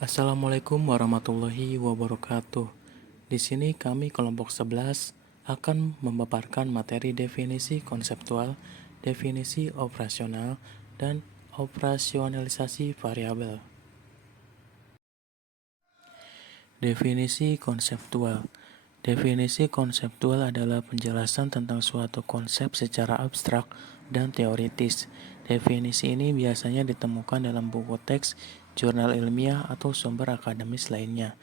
Assalamualaikum warahmatullahi wabarakatuh. Di sini kami kelompok 11 akan memaparkan materi definisi konseptual, definisi operasional, dan operasionalisasi variabel. Definisi konseptual. Definisi konseptual adalah penjelasan tentang suatu konsep secara abstrak dan teoritis. Definisi ini biasanya ditemukan dalam buku teks, jurnal ilmiah, atau sumber akademis lainnya.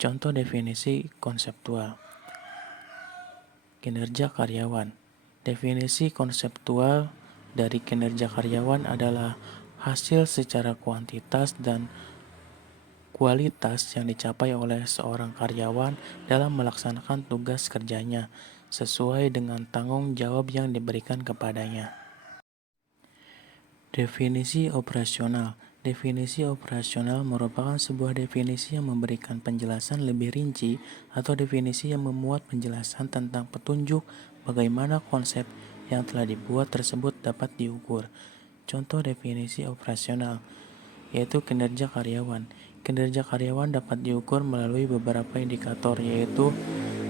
Contoh definisi konseptual. Kinerja karyawan. Definisi konseptual dari kinerja karyawan adalah hasil secara kuantitas dan kualitas yang dicapai oleh seorang karyawan dalam melaksanakan tugas kerjanya sesuai dengan tanggung jawab yang diberikan kepadanya. Definisi operasional. Definisi operasional merupakan sebuah definisi yang memberikan penjelasan lebih rinci atau definisi yang memuat penjelasan tentang petunjuk bagaimana konsep yang telah dibuat tersebut dapat diukur. Contoh definisi operasional yaitu kinerja karyawan. Kinerja karyawan dapat diukur melalui beberapa indikator yaitu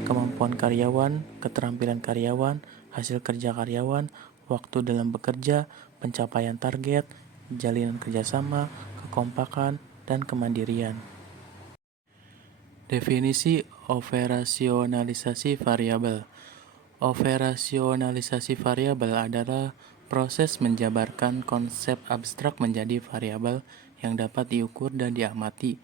kemampuan karyawan, keterampilan karyawan, hasil kerja karyawan, waktu dalam bekerja, pencapaian target, jalinan kerjasama, kekompakan, dan kemandirian. Definisi operasionalisasi variabel. Operasionalisasi variabel adalah proses menjabarkan konsep abstrak menjadi variabel yang dapat diukur dan diamati.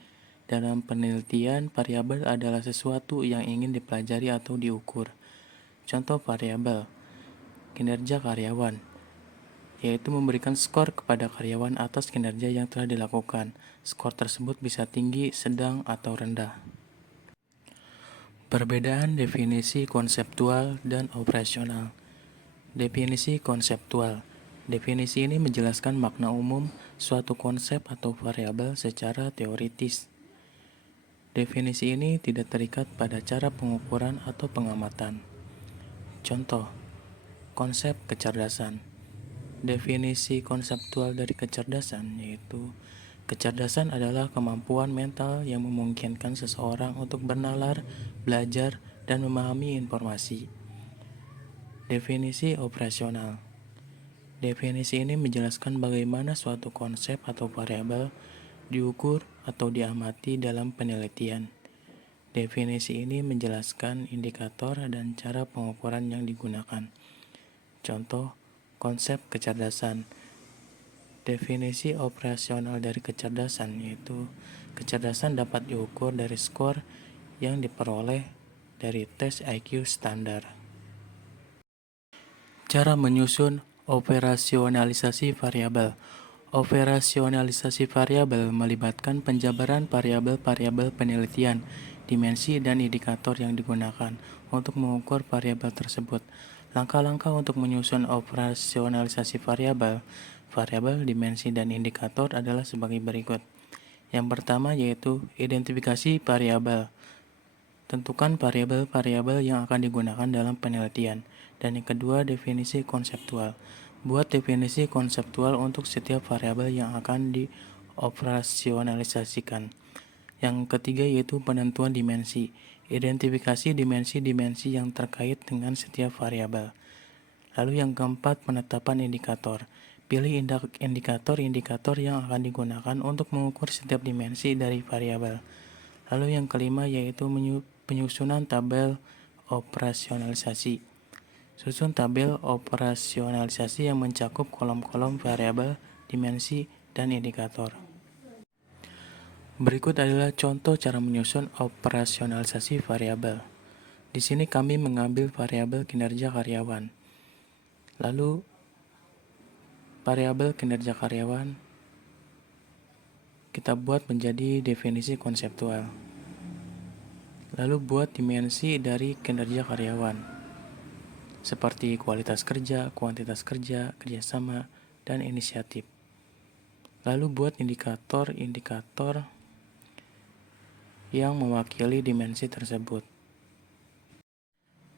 Dalam penelitian, variabel adalah sesuatu yang ingin dipelajari atau diukur. Contoh variabel kinerja karyawan, yaitu memberikan skor kepada karyawan atas kinerja yang telah dilakukan. Skor tersebut bisa tinggi, sedang, atau rendah. Perbedaan definisi konseptual dan operasional. Definisi konseptual. Definisi ini menjelaskan makna umum suatu konsep atau variabel secara teoritis. Definisi ini tidak terikat pada cara pengukuran atau pengamatan. Contoh, konsep kecerdasan. Definisi konseptual dari kecerdasan yaitu kecerdasan adalah kemampuan mental yang memungkinkan seseorang untuk bernalar, belajar, dan memahami informasi. Definisi operasional. Definisi ini menjelaskan bagaimana suatu konsep atau variabel diukur atau diamati dalam penelitian. Definisi ini menjelaskan indikator dan cara pengukuran yang digunakan. Contoh, konsep kecerdasan. Definisi operasional dari kecerdasan yaitu kecerdasan dapat diukur dari skor yang diperoleh dari tes IQ standar. Cara menyusun operasionalisasi variabel. Operasionalisasi variabel melibatkan penjabaran variabel-variabel penelitian, dimensi, dan indikator yang digunakan untuk mengukur variabel tersebut. Langkah-langkah untuk menyusun operasionalisasi variabel, dimensi, dan indikator adalah sebagai berikut. Yang pertama yaitu identifikasi variabel. Tentukan variabel-variabel yang akan digunakan dalam penelitian. Dan yang kedua, definisi konseptual. Buat definisi konseptual untuk setiap variabel yang akan dioperasionalisasikan. Yang ketiga yaitu penentuan dimensi. Identifikasi dimensi-dimensi yang terkait dengan setiap variabel. Lalu yang keempat, penetapan indikator. Pilih indikator-indikator yang akan digunakan untuk mengukur setiap dimensi dari variabel. Lalu yang kelima yaitu penyusunan tabel operasionalisasi. Susun tabel operasionalisasi yang mencakup kolom-kolom variabel, dimensi, dan indikator. Berikut adalah contoh cara menyusun operasionalisasi variabel. Di sini kami mengambil variabel kinerja karyawan. Lalu variabel kinerja karyawan kita buat menjadi definisi konseptual. Lalu buat dimensi dari kinerja karyawan seperti kualitas kerja, kuantitas kerja, kerjasama, dan inisiatif. Lalu buat indikator-indikator yang mewakili dimensi tersebut.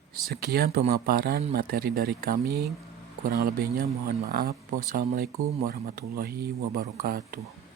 Sekian pemaparan materi dari kami, kurang lebihnya mohon maaf. Wassalamualaikum warahmatullahi wabarakatuh.